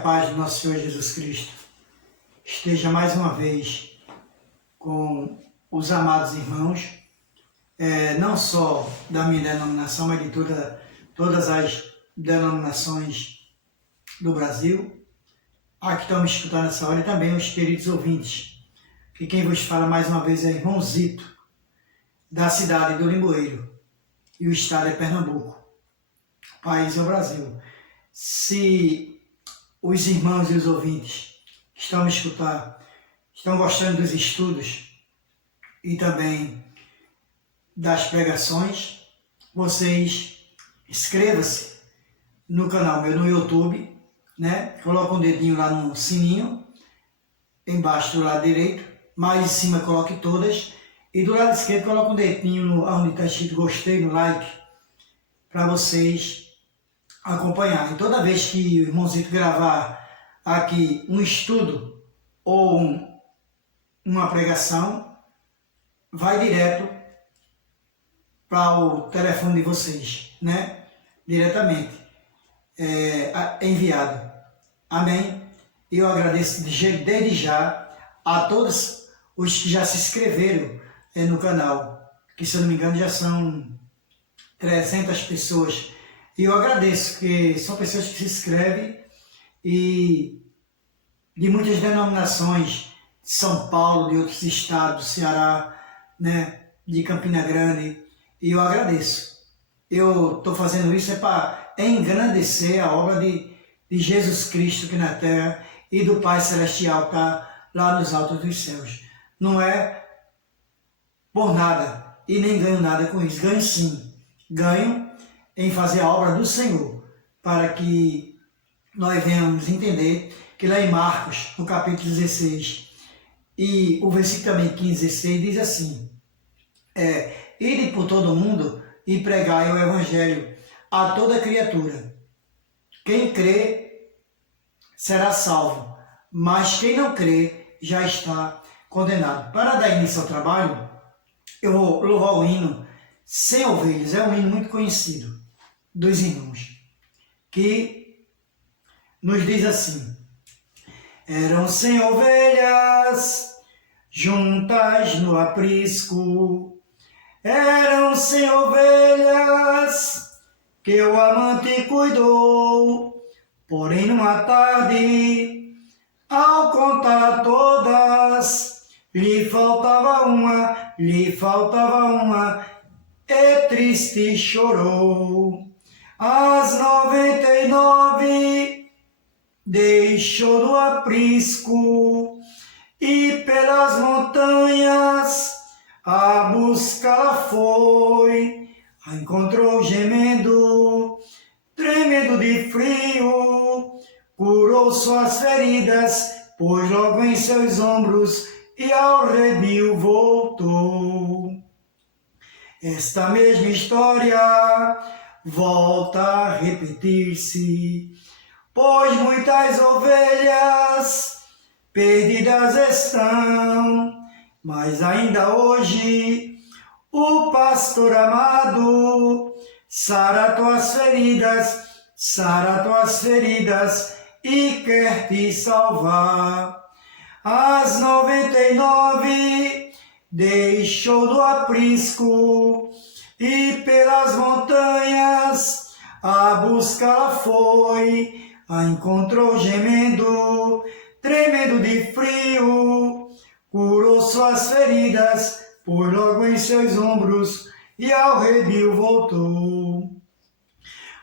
a paz do nosso Senhor Jesus Cristo esteja mais uma vez com os amados irmãos, não só da minha denominação, mas de todas as denominações do Brasil, aqui estão me escutando nessa hora, e também os queridos ouvintes, que quem vos fala mais uma vez é irmão Zito, da cidade do Limoeiro, e o estado é Pernambuco, o país é o Brasil. Se os irmãos e os ouvintes que estão me escutando estão gostando dos estudos e também das pregações, vocês inscrevam-se no canal meu no YouTube, né? Coloca um dedinho lá no sininho, embaixo do lado direito, mais em cima coloque todas, e do lado esquerdo coloca um dedinho onde está escrito gostei, no like, para vocês acompanhar. E toda vez que o irmãozito gravar aqui um estudo ou uma pregação, vai direto para o telefone de vocês, né? Diretamente enviado. Amém? Eu agradeço desde já a todos os que já se inscreveram no canal, que se eu não me engano já são 300 pessoas. E eu agradeço, que são pessoas que se inscrevem e de muitas denominações, de São Paulo, de outros estados, do Ceará, né, de Campina Grande, e eu agradeço. Eu estou fazendo isso para engrandecer a obra de Jesus Cristo aqui na terra e do Pai Celestial que está lá nos altos dos céus. Não é por nada e nem ganho nada com isso. Ganho sim, ganho em fazer a obra do Senhor, para que nós venhamos entender que lá em Marcos, no capítulo 16, e o versículo também 15, 16, diz assim, ide por todo o mundo e pregai o Evangelho a toda criatura. Quem crê será salvo, mas quem não crê já está condenado. Para dar início ao trabalho, eu vou louvar o hino Sem Ovelhas, é um hino muito conhecido dos irmãos, que nos diz assim: eram 100 ovelhas juntas no aprisco, eram 100 ovelhas que o amante cuidou, porém numa tarde, ao contar todas, lhe faltava uma, e triste chorou. As 99 deixou no aprisco e pelas montanhas a buscá-la foi. A encontrou gemendo, tremendo de frio, curou suas feridas, pôs logo em seus ombros e ao redil voltou. Esta mesma história volta a repetir-se, pois muitas ovelhas perdidas estão, mas ainda hoje o pastor amado sara tuas feridas e quer te salvar. As 99 deixou no aprisco e pelas montanhas a buscá-la foi. A encontrou gemendo, tremendo de frio, curou suas feridas, pôs logo em seus ombros e ao redil voltou.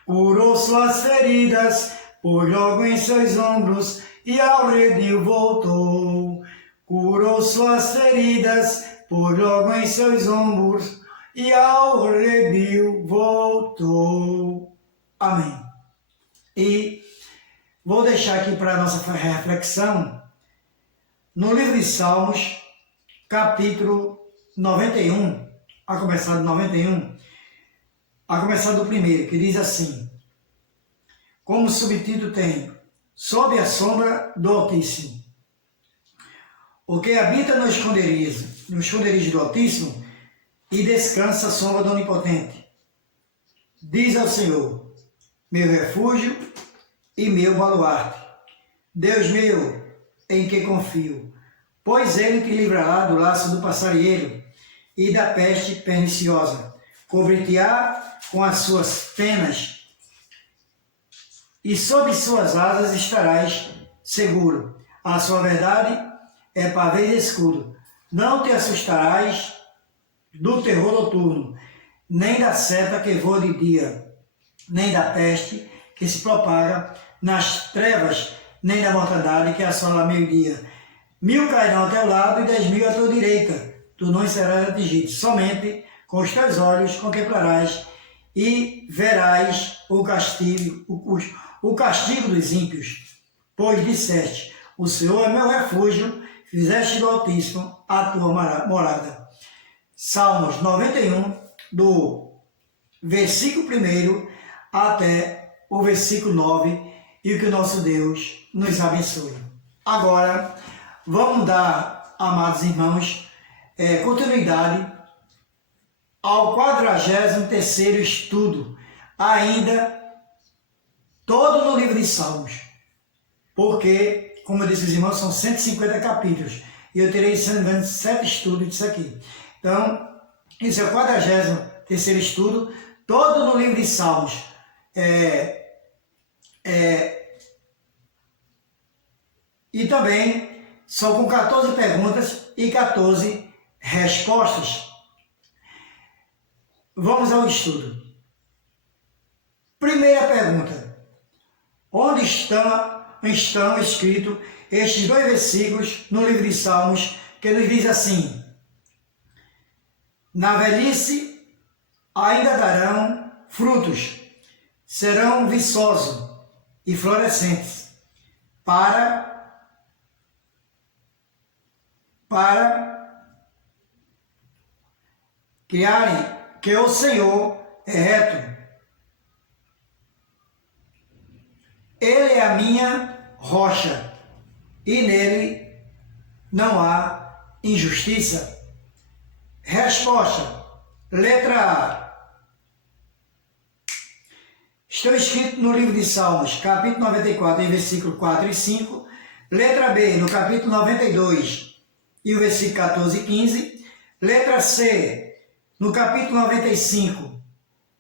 Curou suas feridas, pôs logo em seus ombros e ao redil voltou. Curou suas feridas, pôs logo em seus ombros e ao redil voltou. Amém. E vou deixar aqui para a nossa reflexão no livro de Salmos, capítulo 91, a começar do 91, a começar do primeiro, que diz assim, como subtítulo tem, sob a sombra do Altíssimo. O que habita no esconderijo do Altíssimo e descansa à sombra do Onipotente. Diz ao Senhor, meu refúgio e meu baluarte, Deus meu, em que confio, pois ele te livrará do laço do passarinheiro e da peste perniciosa. Cobrir-te-á com as suas penas, e sob suas asas estarás seguro. A sua verdade é pavês e escudo. Não te assustarás do terror noturno, nem da seta que voa de dia, nem da peste que se propaga nas trevas, nem da mortandade que assola ao meio-dia. 1000 cairão ao teu lado e 10.000 à tua direita, tu não serás atingido. Somente com os teus olhos contemplarás e verás o castigo dos ímpios. Pois disseste, o Senhor é meu refúgio, fizeste do Altíssimo a tua morada. Salmos 91, do versículo 1 até o versículo 9, e que o nosso Deus nos abençoe. Agora, vamos dar, amados irmãos, continuidade ao 43º estudo, ainda todo no livro de Salmos, porque, como eu disse aos irmãos, são 150 capítulos, e eu terei, se não me engano, 7 estudos disso aqui. Então, esse é o 43º estudo, todo no livro de Salmos. E também são com 14 perguntas e 14 respostas. Vamos ao estudo. Primeira pergunta. Onde estão escritos estes 2 versículos no livro de Salmos que nos diz assim: na velhice ainda darão frutos, serão viçosos e florescentes, para criarem que o Senhor é reto. Ele é a minha rocha, e nele não há injustiça. Resposta. Letra A. Estão escritos no livro de Salmos, capítulo 94, em versículo 4 e 5. Letra B, no capítulo 92, e o versículo 14 e 15. Letra C, no capítulo 95,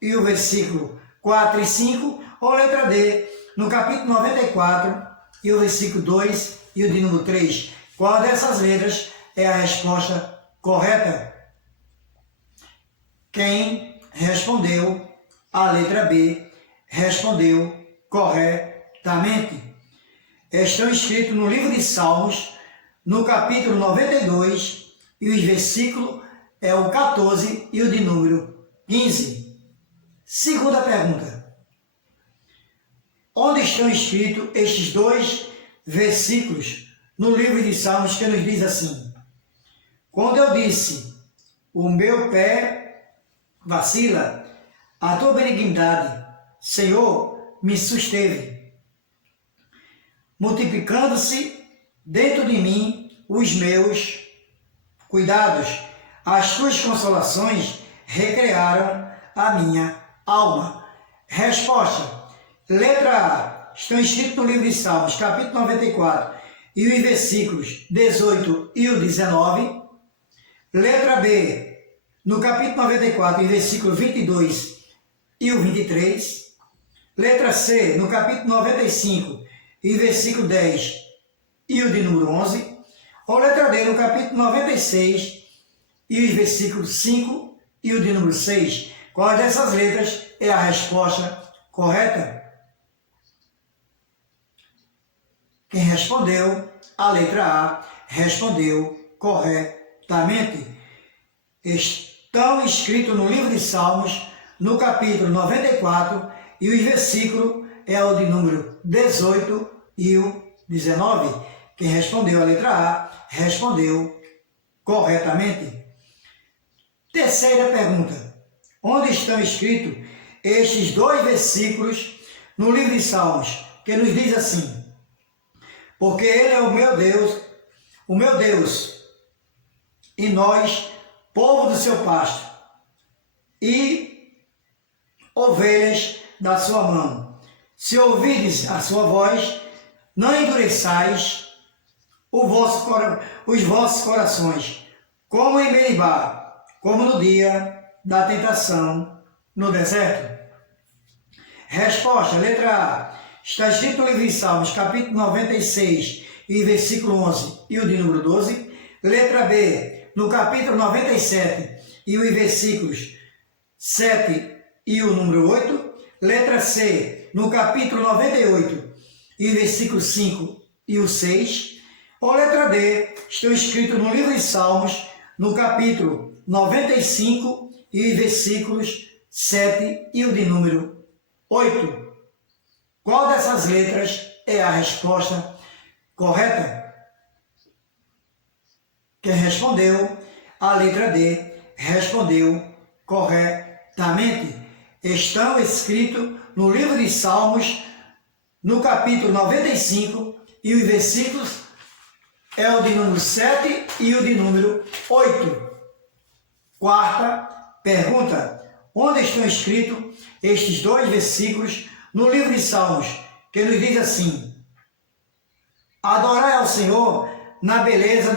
e o versículo 4 e 5. Ou letra D, no capítulo 94, e o versículo 2 e o de número 3. Qual dessas letras é a resposta correta? Quem respondeu a letra B respondeu corretamente. Estão escritos no livro de Salmos, no capítulo 92, e os versículos é o 14 e o de número 15. Segunda pergunta. Onde estão escritos estes 2 versículos no livro de Salmos que nos diz assim: quando eu disse, o meu pé vacila, a tua benignidade, Senhor, me susteve, multiplicando-se dentro de mim os meus cuidados, as tuas consolações recrearam a minha alma. Resposta. Letra A. Estão escritos no livro de Salmos, capítulo 94, e os versículos 18 e o 19. Letra B. No capítulo 94, e versículo 22 e o 23. Letra C. No capítulo 95, e versículo 10 e o de número 11. Ou letra D. No capítulo 96, e os versículos 5 e o de número 6. Qual dessas letras é a resposta correta? Quem respondeu a letra A respondeu corretamente. Estão escritos no livro de Salmos, no capítulo 94, e o versículo é o de número 18 e o 19. Quem respondeu a letra A respondeu corretamente. Terceira pergunta. Onde estão escritos estes 2 versículos no livro de Salmos, que nos diz assim: porque Ele é o meu Deus, e nós, povo do seu pasto, e ovelhas da sua mão. Se ouvides a sua voz, não endureçais os vossos corações, como em Meribá, como no dia da tentação no deserto. Resposta, letra A. Está escrito no livro de Salmos, capítulo 96, e versículo 11 e o de número 12. Letra B, no capítulo 97, e os versículos 7 e o número 8. Letra C, no capítulo 98, e versículo 5 e o 6. Ou letra D, estão escritos no livro de Salmos, no capítulo 95, e os versículos 7 e o de número 8. Qual dessas letras é a resposta correta? Quem respondeu, a letra D, respondeu corretamente. Estão escritos no livro de Salmos, no capítulo 95, e os versículos é o de número 7 e o de número 8. Quarta pergunta. Onde estão escritos estes dois versículos no livro de Salmos, que nos diz assim: adorai ao Senhor na beleza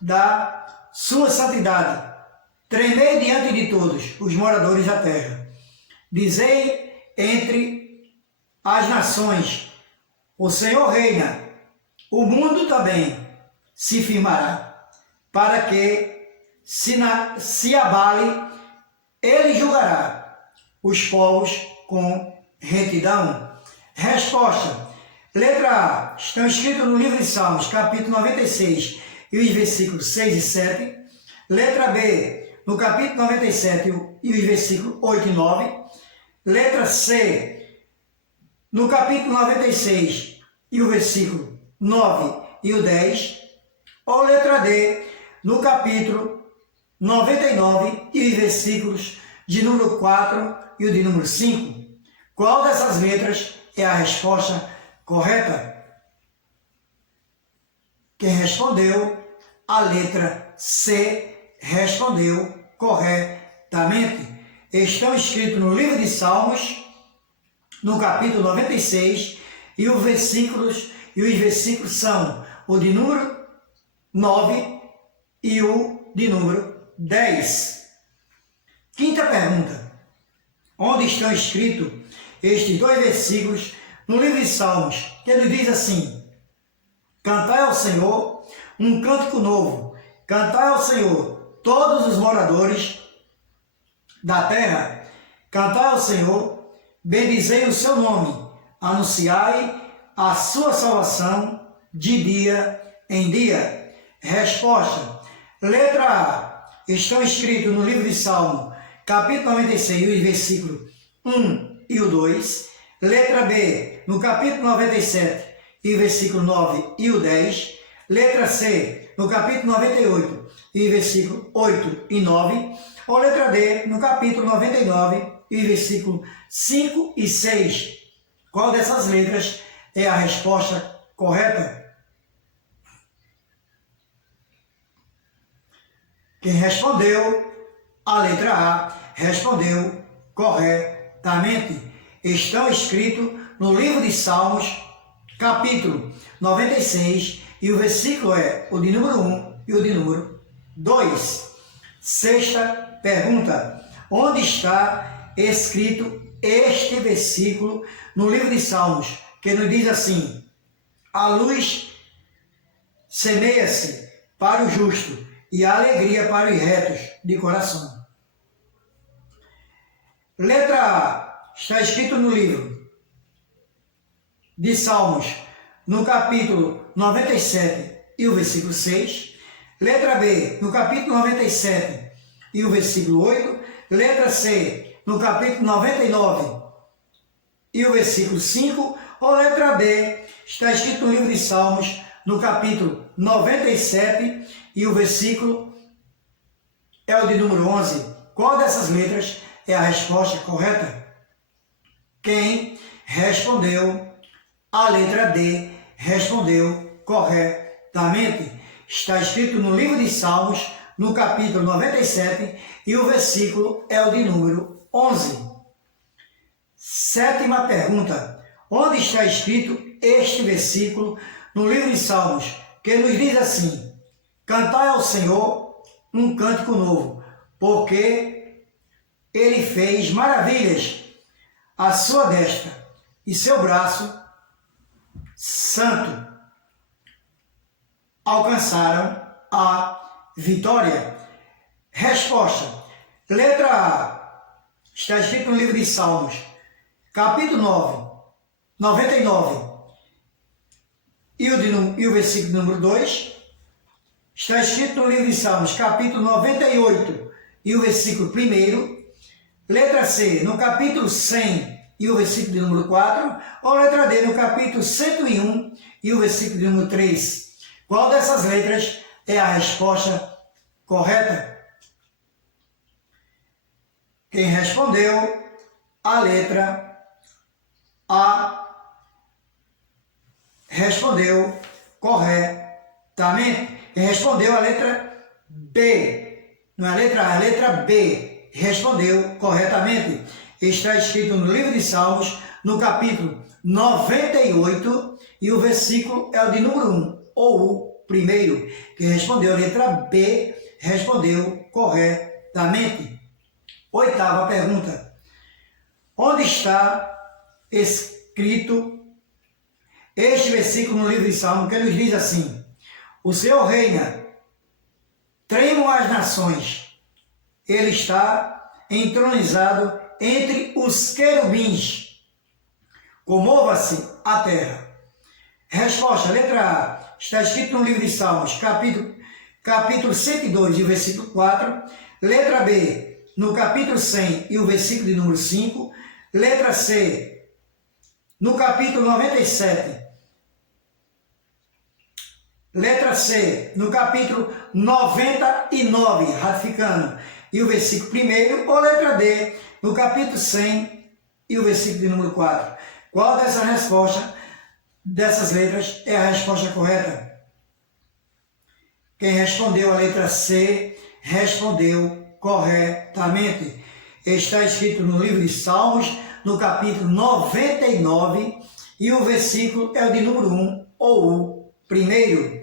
da sua santidade, tremei diante de todos os moradores da terra. Dizei entre as nações, o Senhor reina, o mundo também se firmará, para que se abale, ele julgará os povos com retidão. Resposta. Letra A. Estão escritos no livro de Salmos, capítulo 96, e os versículos 6 e 7. Letra B. No capítulo 97, e os versículos 8 e 9. Letra C. No capítulo 96, e o versículo 9 e o 10. Ou letra D. No capítulo 99, e os versículos de número 4 e o de número 5. Qual dessas letras é a resposta correta? Quem respondeu, a letra C, respondeu corretamente. Estão escritos no livro de Salmos, no capítulo 96, e os versículos são o de número 9 e o de número 10. Quinta pergunta. Onde estão escritos estes dois versículos no livro de Salmos, que ele diz assim: cantai ao Senhor um cântico novo, cantai ao Senhor todos os moradores da terra, cantai ao Senhor, bendizei o seu nome, anunciai a sua salvação de dia em dia. Resposta. Letra A. Estão escritos no livro de Salmo, capítulo 96, os versículos 1 e o 2. Letra B, no capítulo 97, e versículo 9 e o 10. Letra C, no capítulo 98, e versículo 8 e 9. Ou letra D, no capítulo 99, e versículo 5 e 6. Qual dessas letras é a resposta correta? Quem respondeu, a letra A, respondeu corretamente. Estão escritos no livro de Salmos, capítulo 96, e o versículo é o de número 1 e o de número 2. Sexta pergunta. Onde está escrito este versículo no livro de Salmos, que nos diz assim: a luz semeia-se para o justo e a alegria para os retos de coração. Letra A. Está escrito no livro de Salmos, no capítulo 97 e o versículo 6. Letra B, no capítulo 97 e o versículo 8. Letra C, no capítulo 99 e o versículo 5. Ou letra D, está escrito no livro de Salmos, no capítulo 97 e o versículo é o de número 11. Qual dessas letras é a resposta correta? Quem respondeu, a letra D, respondeu corretamente. Está escrito no livro de Salmos, no capítulo 97, e o versículo é o de número 11. Sétima pergunta. Onde está escrito este versículo no livro de Salmos, que nos diz assim: cantai ao Senhor um cântico novo, porque Ele fez maravilhas à sua destra e seu braço santo alcançaram a vitória. Resposta. Letra A. Está escrito no livro de Salmos, capítulo 99, e o versículo número 2. Está escrito no livro de Salmos, capítulo 98, e o versículo 1. Letra C, no capítulo 100, e o versículo de número 4. Ou letra D, no capítulo 101, e o versículo de número 3. Qual dessas letras é a resposta correta? Quem respondeu a letra A respondeu corretamente. Quem respondeu a letra B, não é a letra A, é a letra B, respondeu corretamente. Está escrito no livro de Salmos, no capítulo 98, e o versículo é o de número 1, ou o primeiro. Quem respondeu a letra B respondeu corretamente. Oitava pergunta. Onde está escrito este versículo no livro de Salmos, que nos diz assim: o Senhor reina, tremam as nações, Ele está entronizado entre os querubins, comova-se a terra. Resposta, letra A, está escrito no livro de Salmos, capítulo 102, e o versículo 4. Letra B, no capítulo 100, e o versículo de número 5. Letra C, no capítulo 97. Letra C, no capítulo 99, ratificando, e o versículo 1. Ou letra D, no capítulo 100, e o versículo de número 4. Qual dessas respostas, dessas letras, é a resposta correta? Quem respondeu a letra C, respondeu corretamente. Está escrito no livro de Salmos, no capítulo 99, e o versículo é o de número 1, ou o primeiro.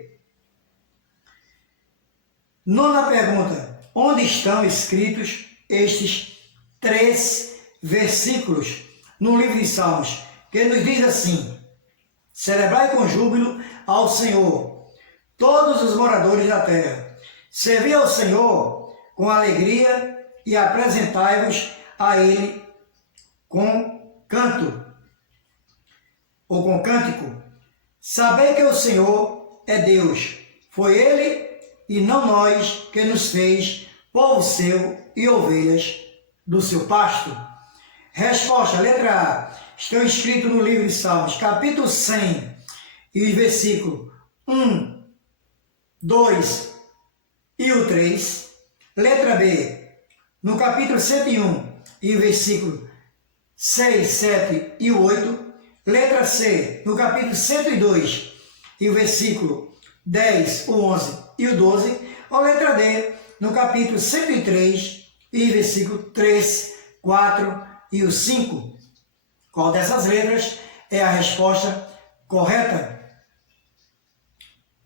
Nona pergunta. Onde estão escritos estes 3 versículos no livro de Salmos, que nos diz assim: celebrai com júbilo ao Senhor, todos os moradores da terra. Servi ao Senhor com alegria e apresentai-vos a Ele com canto, ou com cântico. Sabei que o Senhor é Deus. Foi Ele e não nós que nos fez povo seu e ovelhas do seu pasto. Resposta, letra A. Estão escritos no livro de Salmos, capítulo 100, e os versículos 1, 2 e o 3. Letra B, no capítulo 101, e o versículo 6, 7 e o 8. Letra C, no capítulo 102, e o versículo 10, o 11 e o 12. Ou letra D, no capítulo 103, e versículo 3, 4 e o 5. Qual dessas letras é a resposta correta?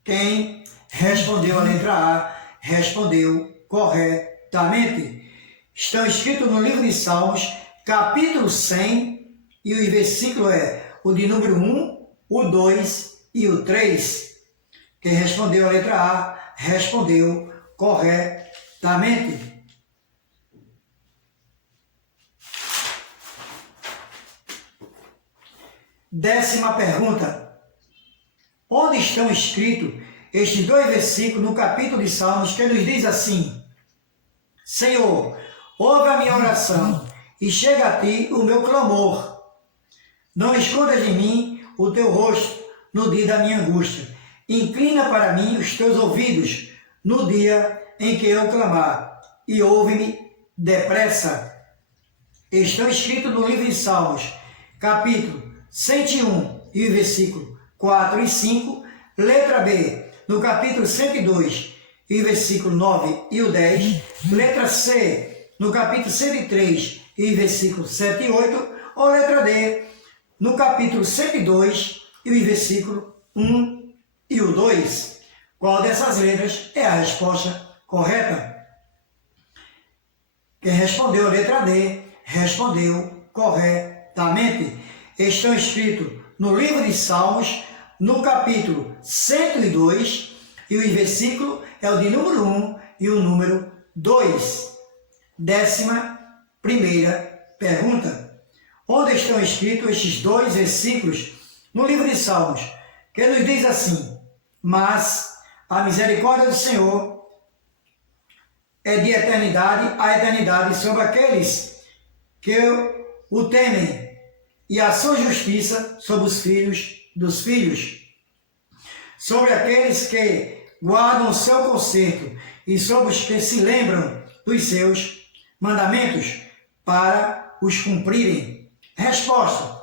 Quem respondeu a letra A, respondeu corretamente. Estão escritos no livro de Salmos, capítulo 100, e o versículo é o de número 1, o 2 e o 3. Quem respondeu a letra A, respondeu corretamente. Décima pergunta. Onde estão escritos estes 2 versículos no capítulo de Salmos, que nos diz assim: Senhor, ouve a minha oração e chega a ti o meu clamor. Não escondas de mim o teu rosto no dia da minha angústia. Inclina para mim os teus ouvidos no dia em que eu clamar, e ouve-me depressa. Estão escritos no livro de Salmos, capítulo 101, e o versículo 4 e 5. Letra B, no capítulo 102, e o versículo 9 e o 10. Letra C, no capítulo 103, e o versículo 7 e 8. Ou letra D, no capítulo 102, e o versículo 1 e o 2. Qual dessas letras é a resposta correta? Quem respondeu a letra D, respondeu corretamente. Estão escritos no livro de Salmos, no capítulo 102, e o versículo é o de número 1 e o número 2. 11ª pergunta. Onde estão escritos estes dois versículos no livro de Salmos, que nos diz assim: mas a misericórdia do Senhor é de eternidade a eternidade sobre aqueles que o temem, e a sua justiça sobre os filhos dos filhos, sobre aqueles que guardam o seu conserto e sobre os que se lembram dos seus mandamentos para os cumprirem. Resposta.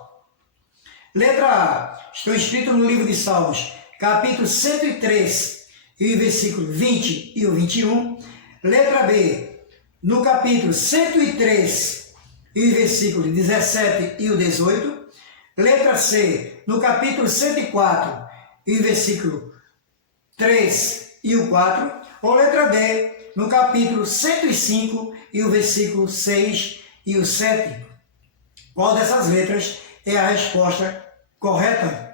Letra A. Estão escritos no livro de Salmos, capítulo 103, e o versículo 20 e o 21. Letra B. No capítulo 103, e o versículo 17 e o 18. Letra C. No capítulo 104, e o versículo 3 e o 4. Ou letra D. No capítulo 105, e o versículo 6 e o 7. Qual dessas letras é a resposta correta?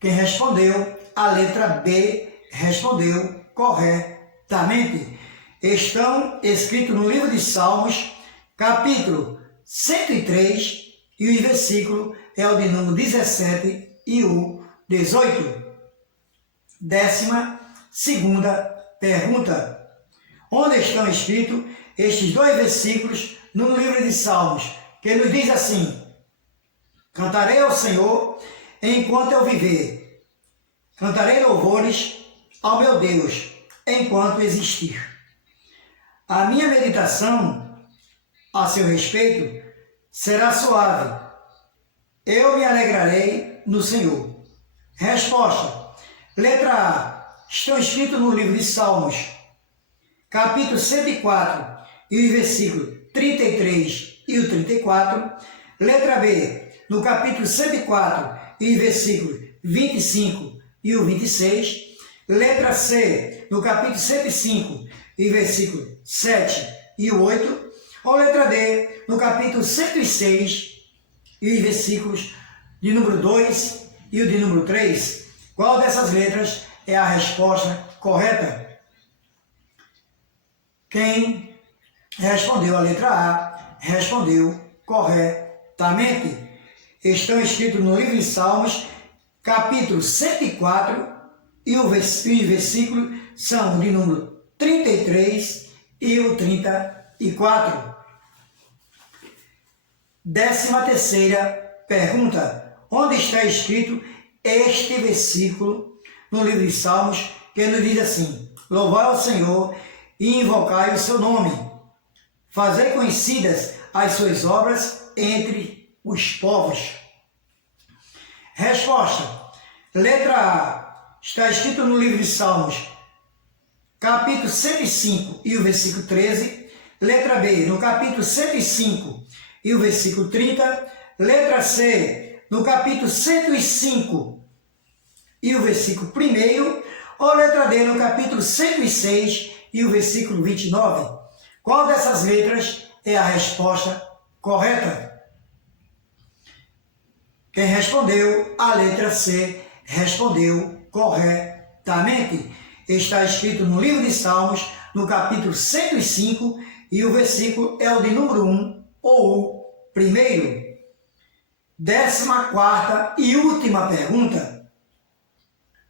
Quem respondeu a letra B respondeu corretamente. Estão escritos no livro de Salmos, capítulo 103, e o versículo é o de número 17 e o 18. 12ª pergunta. Onde estão escritos estes dois versículos no livro de Salmos, que nos diz assim: cantarei ao Senhor enquanto eu viver, cantarei louvores ao meu Deus enquanto existir. A minha meditação a seu respeito será suave. Eu me alegrarei no Senhor. Resposta. Letra A. Estão escritos no livro de Salmos, capítulo 104, e o versículo 33 e o 34. Letra B. No capítulo 104, e o versículo 25 e o 26. Letra C. No capítulo 105, e versículo 7 e o 8. Ou letra D. No capítulo 106, e os versículos de número 2 e o de número 3. Qual dessas letras é a resposta correta? Quem respondeu a letra A respondeu corretamente. Estão escritos no livro de Salmos, capítulo 104, e os versículos são de número 33 e o 34. 13ª pergunta. Onde está escrito este versículo no livro de Salmos, que nos diz assim: louvai ao Senhor e invocai o seu nome, fazei conhecidas as suas obras entre os povos. Resposta. Letra A. Está escrito no livro de Salmos, capítulo 105 e o versículo 13. Letra B. No capítulo 105 e o versículo 30. Letra C. No capítulo 105 e o versículo 1. Ou letra D. No capítulo 106 e o versículo 29. Qual dessas letras é a resposta correta? Quem respondeu a letra C respondeu corretamente. Está escrito no livro de Salmos, no capítulo 105, e o versículo é o de número 1, ou o primeiro. 14ª e última pergunta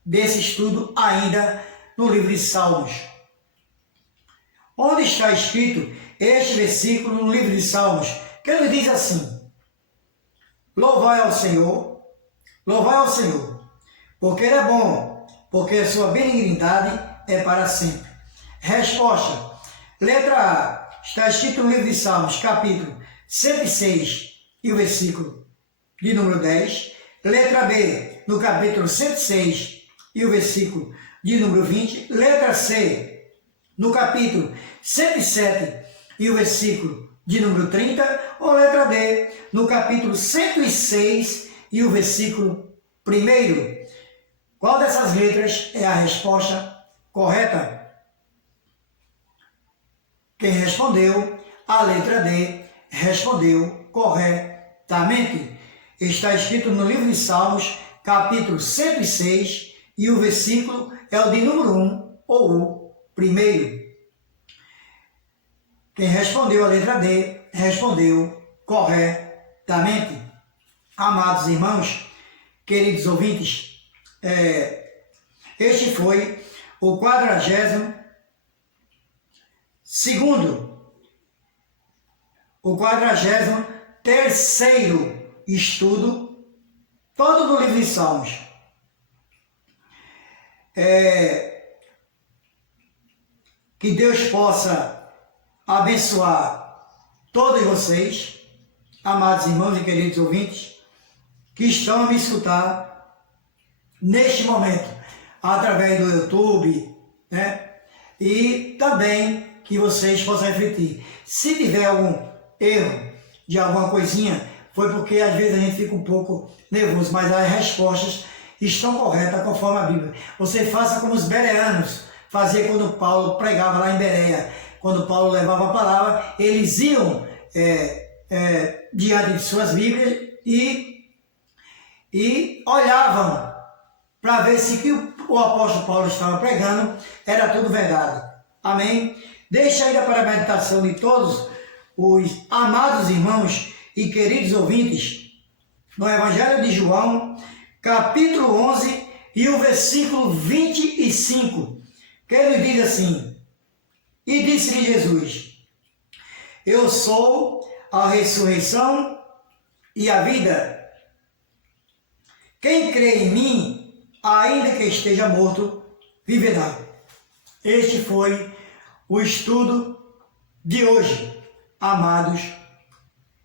desse estudo, ainda no livro de Salmos. Onde está escrito este versículo no livro de Salmos, que ele diz assim: louvai ao Senhor, porque Ele é bom, porque a sua benignidade é para sempre. Resposta. Letra A. Está escrito no livro de Salmos, capítulo 106, e o versículo de número 10. Letra B. No capítulo 106, e o versículo de número 20. Letra C. No capítulo 107, e o versículo de número 30. Ou letra D. No capítulo 106, e o versículo Primeiro, qual dessas letras é a resposta correta? Quem respondeu, a letra D, respondeu corretamente. Está escrito no livro de Salmos, capítulo 106, e o versículo é o de número 1, ou o primeiro. Quem respondeu a letra D, respondeu corretamente. Amados irmãos, queridos ouvintes, este foi o 42º estudo, todo do livro de Salmos. Que Deus possa abençoar todos vocês, amados irmãos e queridos ouvintes, que estão a me escutar neste momento, através do YouTube, né? E também que vocês possam refletir. Se tiver algum erro de alguma coisinha, foi porque às vezes a gente fica um pouco nervoso, mas as respostas estão corretas conforme a Bíblia. Você faça como os bereanos faziam quando Paulo pregava lá em Bereia. Quando Paulo levava a palavra, eles iam diante de suas Bíblias e olhavam para ver se que o apóstolo Paulo estava pregando era tudo verdade. Amém? Deixa ainda para a meditação de todos os amados irmãos e queridos ouvintes, no Evangelho de João, capítulo 11 e o versículo 25, que ele diz assim: e disse-lhe Jesus: eu sou a ressurreição e a vida. Quem crê em mim, ainda que esteja morto, viverá. Este foi o estudo de hoje, amados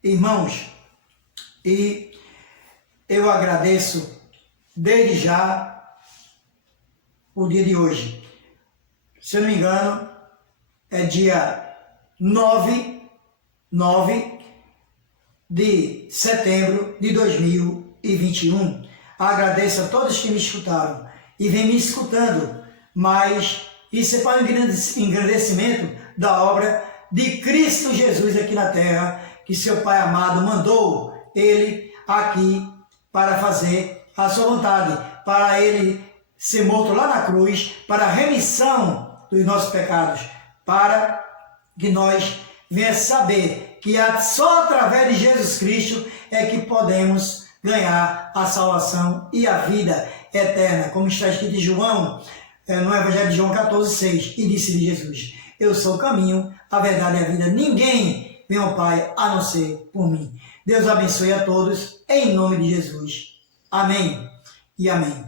irmãos. E eu agradeço desde já o dia de hoje. Se eu não me engano, é dia 9 de setembro de 2021. Agradeço a todos que me escutaram e vem me escutando, mas isso é para o engrandecimento da obra de Cristo Jesus aqui na terra, que seu Pai amado mandou ele aqui para fazer a sua vontade, para ele ser morto lá na cruz, para a remissão dos nossos pecados, para que nós venhamos saber que só através de Jesus Cristo é que podemos ganhar a salvação e a vida eterna, como está escrito em João, no Evangelho de João 14,6, e disse-lhe Jesus: eu sou o caminho, a verdade e a vida, ninguém vem ao Pai a não ser por mim. Deus abençoe a todos, em nome de Jesus. Amém e amém.